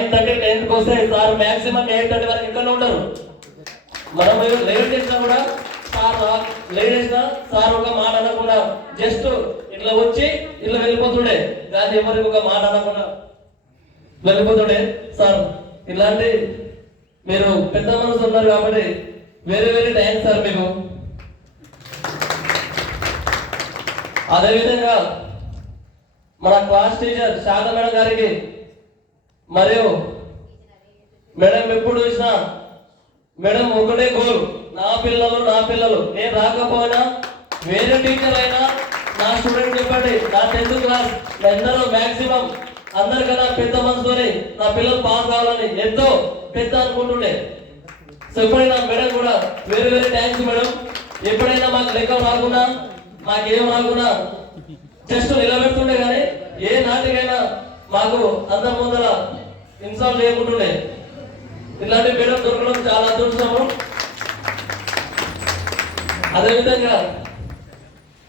9:30 10కి వస్తే sir maximum 8:30 వరకు ఇక్కడ ఉంటారు. మనం లేట్ చేసినా కూడా సార్ లేట్ చేసినా సార్ ఒక మాట అనకుండా జస్ట్ ఇట్లా వచ్చి ఇట్లా వెళ్ళిపోతుండే, కానీ ఎవరికి ఒక మాట అనకుండా వెళ్ళిపోతుండే. సార్ ఇలాంటి మీరు పెద్ద మనసు ఉన్నారు కాబట్టి వెరీ వెరీ థ్యాంక్స్ సార్ మీకు. అదేవిధంగా మన క్లాస్ టీచర్ శారద మేడం గారికి మరియు మేడం ఎప్పుడు చూసినా మేడం ఒకటే గోల్, నా పిల్లలు నేను రాకపోయినా వేరే టీచర్ అయినా నా స్టూడెంట్ చెప్పండి, నా 10th క్లాస్ అందరూ మాక్సిమం అందరికన్నా పెద్ద మనసుతోనే నా పిల్లలు పాస్ కావాలని ఎంతో పెద్ద అనుకుంటుండే. సో ఎప్పుడైనా మేడం కూడా వెరీ వెరీ థ్యాంక్స్ మేడం. ఎప్పుడైనా మాకు లెక్క రాకున్నా మాకేం రాకున్నా జస్ట్ నిలబెడుతుండే, కానీ ఏ నాటికైనా మాకు అందరి ముందర ఇన్సాల్వ్ చేయకుంటుండే. ఇలాంటి మేడం దొరకడం చాలా అదృష్టము. అదేవిధంగా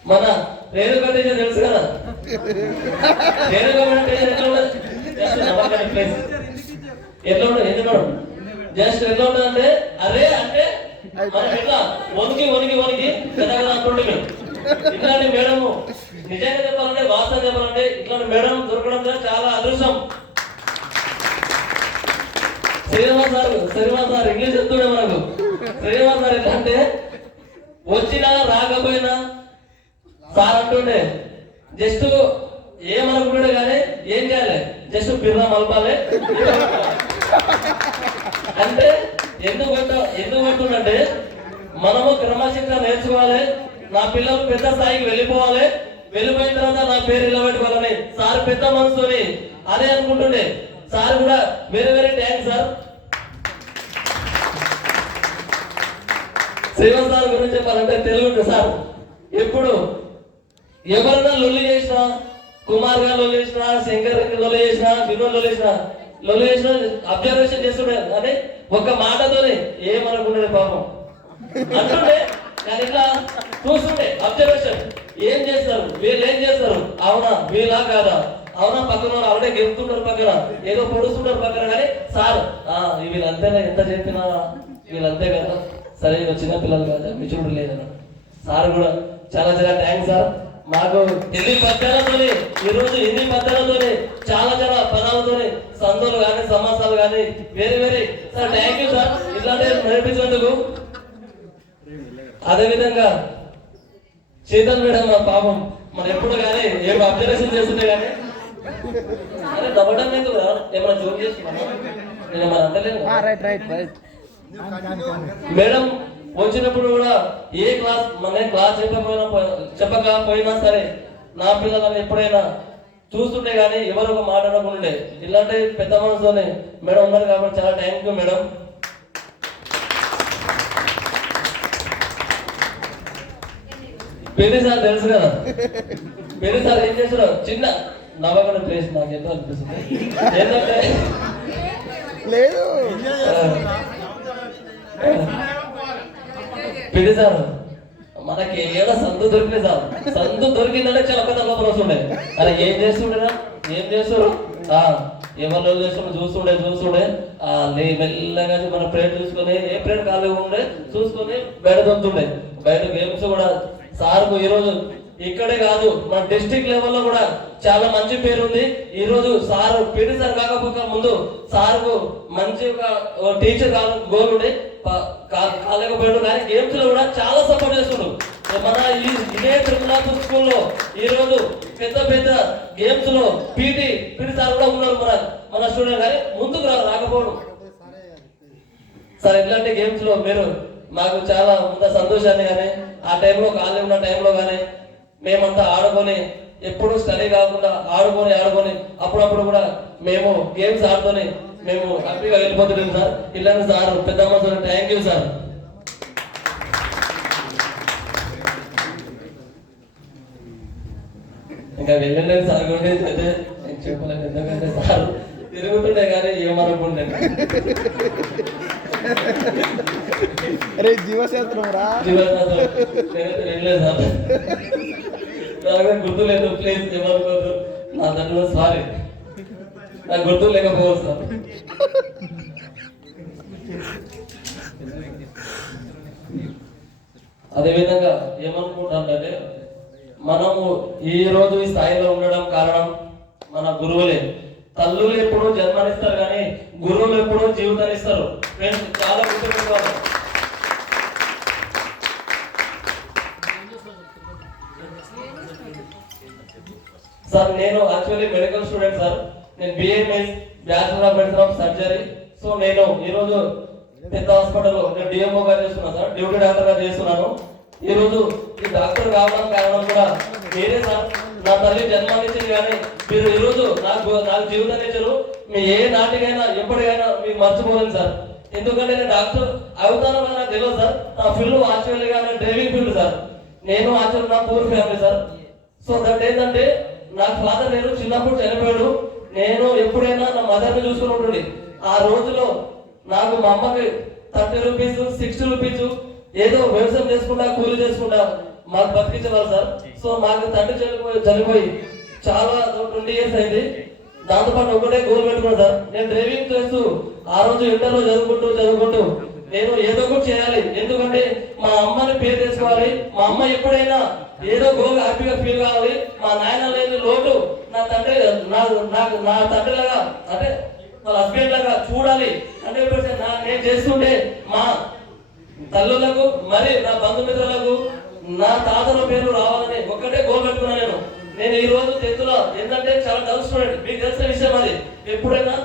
మన రేణుక టీచర్ తెలుసు కదా, రేణుక మేడం టీచర్ ఎట్లా ఉండదు, ఎట్లా ఉండదు ఎందుకు జస్ట్ ఎట్లా ఉండదు అంటే అరే అంటే మనం ఎట్లా వణికి కదా అంటుండే. ఇట్లాంటి మేడము నిజంగా చెప్పాలంటే వాస్తవం చెప్పాలంటే ఇట్లాంటి మేడం దొరకడం చాలా అదృష్టం. శ్రీనివాస్ సార్ ఇంగ్లీష్ చెప్తుండే మనకు. శ్రీనివాస్ సార్ ఎట్లా అంటే వచ్చినా రాకపోయినా సార్ అంటుండే జస్ట్ ఏమనుకుంటుండే కానీ ఏం చేయాలి, జస్ట్ పిర్ర మలపాలి అంటే ఎందుకు అంటుండే మనము క్రమశిక్షణ నేర్చుకోవాలి, నా పిల్లలు పెద్ద స్థాయికి వెళ్ళిపోవాలి, వెళ్ళిపోయిన తర్వాత నా పేరు నిలబెట్టుకోవాలని సార్ పెద్ద మనసుని అదే అనుకుంటుండే. సార్ కూడా very very thanks sir. Srinivas sir గురించి చెప్పాలంటే తెలుగు సార్ ఎప్పుడు ఎవరైనా లొల్లి చేసినా, కుమార్ గారు లొల్లి చేసినా, శంకర్ లొల్లి చేసినా, వినోద్ లొల్లి చేసినా అబ్జర్వేషన్ చేస్తుండే, అని ఒక్క మాటతోనే ఏమనుకుంటుండే పాపం అంటుండే. కానీ ఇట్లా చూస్తుండే అబ్జర్వేషన్, ఏం చేస్తారు వీళ్ళు, ఏం చేస్తారు, అవునా వీళ్ళా కాదా, అవునా పక్కన ఆవిడే గెలుతుంటారు, పక్కన ఏదో పొడుస్తుంటారు పక్కన, కానీ సార్ వీళ్ళంతేనా, ఎంత చెప్పినా వీళ్ళంతే కదా, సరే చిన్న పిల్లలు కదా మెచ్యూరిటీ లేదన్న. సార్ కూడా చాలా చాలా థ్యాంక్స్ సార్. మాకు ఎన్ని పద్యాలతోని ఈరోజు ఎన్ని పద్యాలతోని చాలా పదాలతోని సందులు కానీ సమాసాలు కానీ very very sir thank you sir ఇట్లాంటి నేర్పించినందుకు. అదేవిధంగా శీతల్ మేడం పాపం మనం ఎప్పుడు కానీ ఏం అబ్జర్వేషన్ చేస్తుంటే కానీ అదే దవ్వడం లేదు కదా, ఏమైనా జోక్ చేస్తున్నాను నేను ఏమైనా అంటలేదు. మేడం వచ్చినప్పుడు కూడా ఏ క్లాస్ మన క్లాస్ చెప్పకపోయినా సరే నా పిల్లలని ఎప్పుడైనా చూస్తుంటే కానీ ఎవరు ఒక మాట అనకుండే. ఇలాంటి పెద్ద మనసుతోనే మేడం ఉన్నారు కాబట్టి చాలా థ్యాంక్ యూ మేడం. పెళ్లి సార్ తెలుసు కదా, పెళ్లి సార్ ఏం చేస్తారు, చిన్న నవ్వగల ప్లేస్ నాకు ఎంతో అనిపిస్తుంది. ఏంటంటే లేదు పెళ్లి సార్ మనకి ఏదో సందు దొరికింది సార్, సందు దొరికిందంటే చాలా పెద్ద లోపల వస్తుండే, అరే ఏం చేస్తుండేనా, ఏం చేస్తారు ఎవరిలో చేస్తుండే చూస్తుండే మెల్లగా మన ప్లేట్ చూసుకొని ఏ ప్లేట్ ఖాళీ ఉండే చూసుకొని బయట దొరుకుతుండే. బయట గేమ్స్ కూడా సార్కు ఈరోజు ఇక్కడే కాదు మన డిస్ట్రిక్ట్ లెవెల్లో కూడా చాలా మంచి పేరు ఉంది. ఈ రోజు సార్ పీటీ సార్ కాకపోక ముందు సార్కు మంచి ఒక టీచర్ గోల్ ఉండే కాలేకపోయాడు, కానీ గేమ్స్ లో కూడా చాలా సపోర్ట్ చేస్తున్నాడు. మన ఇదే తిరుమలాపూర్ స్కూల్లో ఈ రోజు పెద్ద పెద్ద గేమ్స్ లో పీటీ సార్ కూడా ఉన్నారు మన స్టూడెంట్, కానీ ముందుకు రాకపోవడం. సార్ ఇట్లాంటి గేమ్స్ లో మీరు మాకు చాలా ముందు సంతోషాన్ని, కానీ ఆ టైంలో ఖాళీ ఉన్న టైంలో కానీ మేమంతా ఆడుకొని ఎప్పుడు స్టడీ కాకుండా ఆడుకొని అప్పుడప్పుడు కూడా మేము గేమ్స్ ఆడుకొని మేము హ్యాపీగా వెళ్ళిపోతున్నాం సార్. ఇలాంటి సార్ పెద్ద మనసు థ్యాంక్ యూ సార్. ఇంకా వెళ్ళలేదు సార్ గురించి అయితే చెప్పలేదు, ఎందుకంటే సార్ తిరుగుతుండే కానీ ఏమనుకుంటే జీవశాస్త్రం వెళ్ళలేదు సార్, గుర్తులేదు ప్లీజ్ ఏమనుకోదు, నా దాంట్లో సారీ నాకు గుర్తు లేకపోవచ్చు సార్. అదేవిధంగా ఏమనుకుంటానంటే మనము ఈ రోజు ఈ స్థాయిలో ఉండడం కారణం మన గురువులే. తల్లులు ఎప్పుడు జన్మనిస్తారు కానీ గురువులు ఎప్పుడు జీవితాన్ని ఇస్తారు. చాలా గుర్తుపెట్టుకోవాలి సార్. నేను యాక్చువల్లీ మెడికల్ స్టూడెంట్ సార్. నేను BAMS bachelor of medicine of surgery. So నేను ఈరోజు పెద్ద హాస్పిటల్లో నేను డిఎంఓ గా చేస్తున్నాను సార్, డ్యూటీ డాక్టర్ గా చేస్తున్నాను. ఈ రోజు ఈ డాక్టర్ కావడానికి కారణం కూడా మీరే సార్. నా తల్లి జన్మనిచ్చింది కానీ మీరు ఈరోజు నాకు జీవితాన్ని ఇచ్చారు. మీ ఏ నాటికైనా ఎప్పటికైనా మీకు మర్చిపోలేదు సార్. ఎందుకంటే నేను డాక్టర్ అవుతానో నాకు తెలియదు సార్. నా ఫీల్డ్ యాక్చువల్గా డ్రైవింగ్ ఫీల్డ్ సార్. నేను యాక్చువల్ నా poor family sir. So that ఏంటంటే నాకు ఫాదర్ నేను చిన్నప్పుడు చనిపోయాడు. నేను ఎప్పుడైనా నా మదర్ని చూసుకుని ఉంటుంది. ఆ రోజులో నాకు మా అమ్మకి 30 రూపీస్ 60 రూపీస్ ఏదో వ్యవసాయం చేసుకుంటా కూలి చేసుకుంటా మాకు బతికించేవాళ్ళు సార్. సో మాకు తండ్రి చనిపోయి చాలా 20 ఇయర్స్ అయింది. దాంతోపాటు ఒకటే గోల్ పెట్టుకున్నాను సార్. నేను డ్రైవింగ్ చేస్తూ ఆ రోజు ఇంటర్లో చదువుకుంటూ నేను ఏదో ఒకటి చేయాలి. ఎందుకంటే మా అమ్మని పేరు తెచ్చుకోవాలి. మా అమ్మ ఎప్పుడైనా ఏదో గోల్ హ్యాపీగా ఫీల్ కావాలి. మా నాయన లేని లోటు నా తండ్రి నా తండ్రిలాగా అంటే వాళ్ళ హస్బెండ్ లాగా చూడాలి అంటే నేను చేస్తుంటే మా తల్లులకు మరి నా బంధుమిత్రులకు నా తాతల పేరు రావాలని ఒక్కటే గోల్ పెట్టుకున్నాను నేను ఈ రోజు 10th లో. ఏంటంటే చాలా డల్ స్టూడెంట్, మీకు తెలిసిన విషయం అది. ఎప్పుడైనా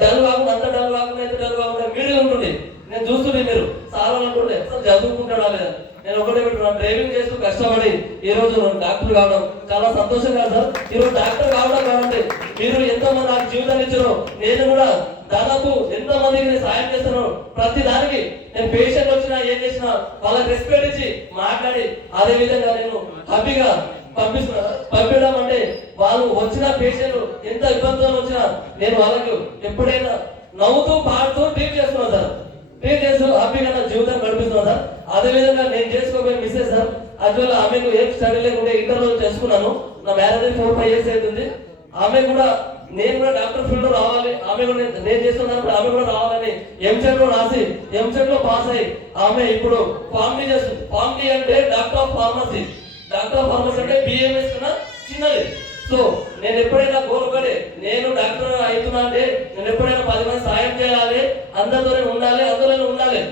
డల్ కాకుండా అంత డల్ కాకుండా ఎంత డల్ కాకుండా మీడియం ఉంటుంది. నేను చూస్తుంటే మీరు సార్ అంటుండే అసలు చదువుకుంటాడా లేదా. నేను ఒకటే పెట్టుకున్నాను, డ్రైవింగ్ చేస్తూ కష్టపడి ఈ రోజు డాక్టర్ కావడం చాలా సంతోషంగా సార్. ఈ రోజు డాక్టర్ కావడం కాబట్టి మీరు ఎంతో మంది నాకు జీవితాన్ని ఇచ్చారు. నేను కూడా దాదాపు ఎంతో మందికి సాయం చేస్తాను. ప్రతి దానికి నేను పేషెంట్ వచ్చినా ఏం చేసినా వాళ్ళకి రెస్పెక్ట్ ఇచ్చి మాట్లాడి అదే విధంగా నేను హ్యాపీగా పంపించడం అంటే వాళ్ళు వచ్చిన పేషెంట్ ఎంత ఇబ్బందులు వచ్చినా నేను వాళ్ళకు ఎప్పుడైనా నవ్వుతూ పాడుతూ ట్రీట్ చేస్తున్నాను సార్. ట్రీట్ చేస్తూ హ్యాపీగా నా జీవితం గడిపిస్తున్నాను సార్. అదే విధంగా నేను చేసుకోబోయే మిస్సెస్ సార్. యాక్చువల్ ఆమెకు ఏం స్టడీ లేకుండా ఇంటర్లో చేసుకున్నాను. నా మ్యారేజ్ 4-5 ఇయర్స్ అవుతుంది. ఆమె కూడా నేను కూడా డాక్టర్ ఫీల్డ్ లో రావాలి, ఆమె కూడా నేను చేస్తున్నాను ఆమె కూడా రావాలని ఎంసెట్ లో రాసి ఎంసెట్ లో పాస్ అయ్యి ఆమె ఇప్పుడు ఫార్మసీ చేస్తుంది. ఫార్మసీ అంటే doctor of pharmacy. Doctor of pharmacy అంటే బిఎంఎస్ కన్నా చిన్నది. సో నేను ఎప్పుడైనా కోరుకోలే నేను డాక్టర్ అవుతున్నా అంటే నేను ఎప్పుడైనా 10 మంది సాయం చేయాలి, అందరితోనే ఉండాలి, అందులోనే ఉండాలి.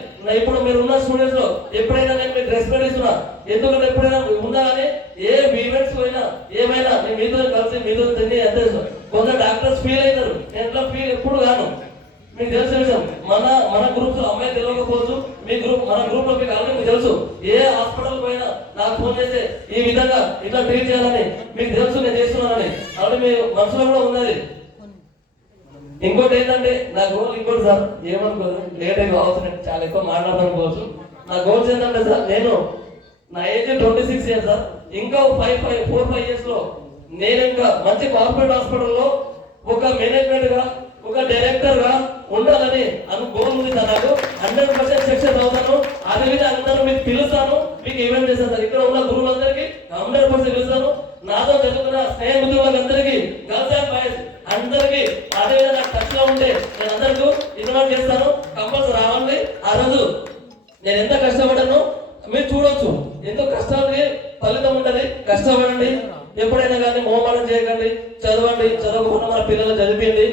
ఇప్పుడు మీరు ఉన్న స్టూడెంట్స్ లో ఎప్పుడైనా నేను మీకు రెస్పెక్ట్ ఇస్తున్నా. ఎందుకంటే ఎప్పుడైనా ఉండాలని ఏ ఈవెంట్స్ పోయినా ఏమైనా నేను మీతో కలిసి మీతో తిని అంతే. కొందరు డాక్టర్స్ ఫీల్ అవుతారు, నేను ఎట్లా ఫీల్ ఎప్పుడు కాను. మీకు తెలిసిన విషయం మన గ్రూప్స్ అమ్మాయి తెలియకపోవచ్చు. మీ గ్రూప్ మన గ్రూప్ లో మీకు ఆల్రెడీ మీకు తెలుసు. ఏ హాస్పిటల్ పోయినా నాకు ఫోన్ చేస్తే ఈ విధంగా ఇట్లా ట్రీట్ చేయాలని మీకు తెలుసు, నేను చేస్తున్నానని ఆల్రెడీ మీ మనసులో కూడా ఉన్నది. ఇంకోటి ఏంటంటే నా గోల్ ఇంకోటి సార్, ఏమనుకోదు లేట్ అయి అవసరం చాలా ఎక్కువ మాట్లాడనుకోవచ్చు. నా గోల్స్ ఏంటంటే సార్, నేను నా ఏజ్ 26 ఇయర్స్ సార్. ఇంకా 4-5 ఇయర్స్ లో నేను ఇంకా మంచి కార్పొరేట్ హాస్పిటల్లో ఒక మేనేజ్మెంట్ గా ఒక డైరెక్టర్ గా ఉండాలని గోల్ ఉంది సార్. నాకు 100% సక్సెస్ అవుతాను. అదేవిధంగా అందరూ మీకు పిలుస్తాను, మీకు ఈవెంట్ చేస్తాను సార్. ఇక్కడ ఉన్న గురువులందరికీ 100% పిలుస్తాను. నాతో చదువుకున్న స్నేహితులందరికీ గర్ల్స్ అండ్ బాయ్స్ అందరికీ అదేవిధంగా నాకు టచ్ లో ఉంటే నేను అందరికీ ఇన్వైట్ చేస్తాను. కంపల్సరీ రావాలి. ఆ రోజు నేను ఎంత కష్టపడ్డానో మీరు చూడొచ్చు. ఎంతో కష్టానికి ఫలితం ఉంటది. కష్టపడండి, ఎప్పుడైనా కానీ మోహమాటం చేయకండి, చదవండి. చదవకుండా మన పిల్లలు చదివింది.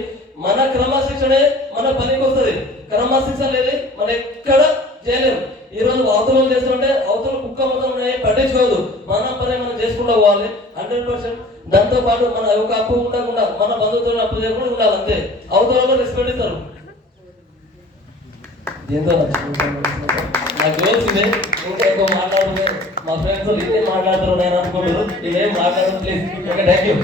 మన క్రమశిక్షణే మన పనికి వస్తుంది. క్రమశిక్షణ లేదు మనం ఎక్కడ చేయలేము. ఈ రోజు అవతలు చేస్తుంటే అవతల కుక్క మొత్తం పట్టించుకోదు. మన పని మనం చేసుకుంటూ పోవాలి 100%. దాంతో పాటు మన ఒక అప్పు ఉండకుండా మన బంధువులతో అప్పు చేయకుండా ఉండాలి. అంతే. అవతల రెస్పెక్ట్ ఇస్తారు. ఎంతో నా గోల్స్ ఇదే. ఇంకా ఎక్కువ మాట్లాడుతుంది మా ఫ్రెండ్స్ ఇదే మాట్లాడుతున్నారు నేను అనుకుంటున్నారు. ఇదేం మాట్లాడదు ప్లీజ్. Okay, thank you.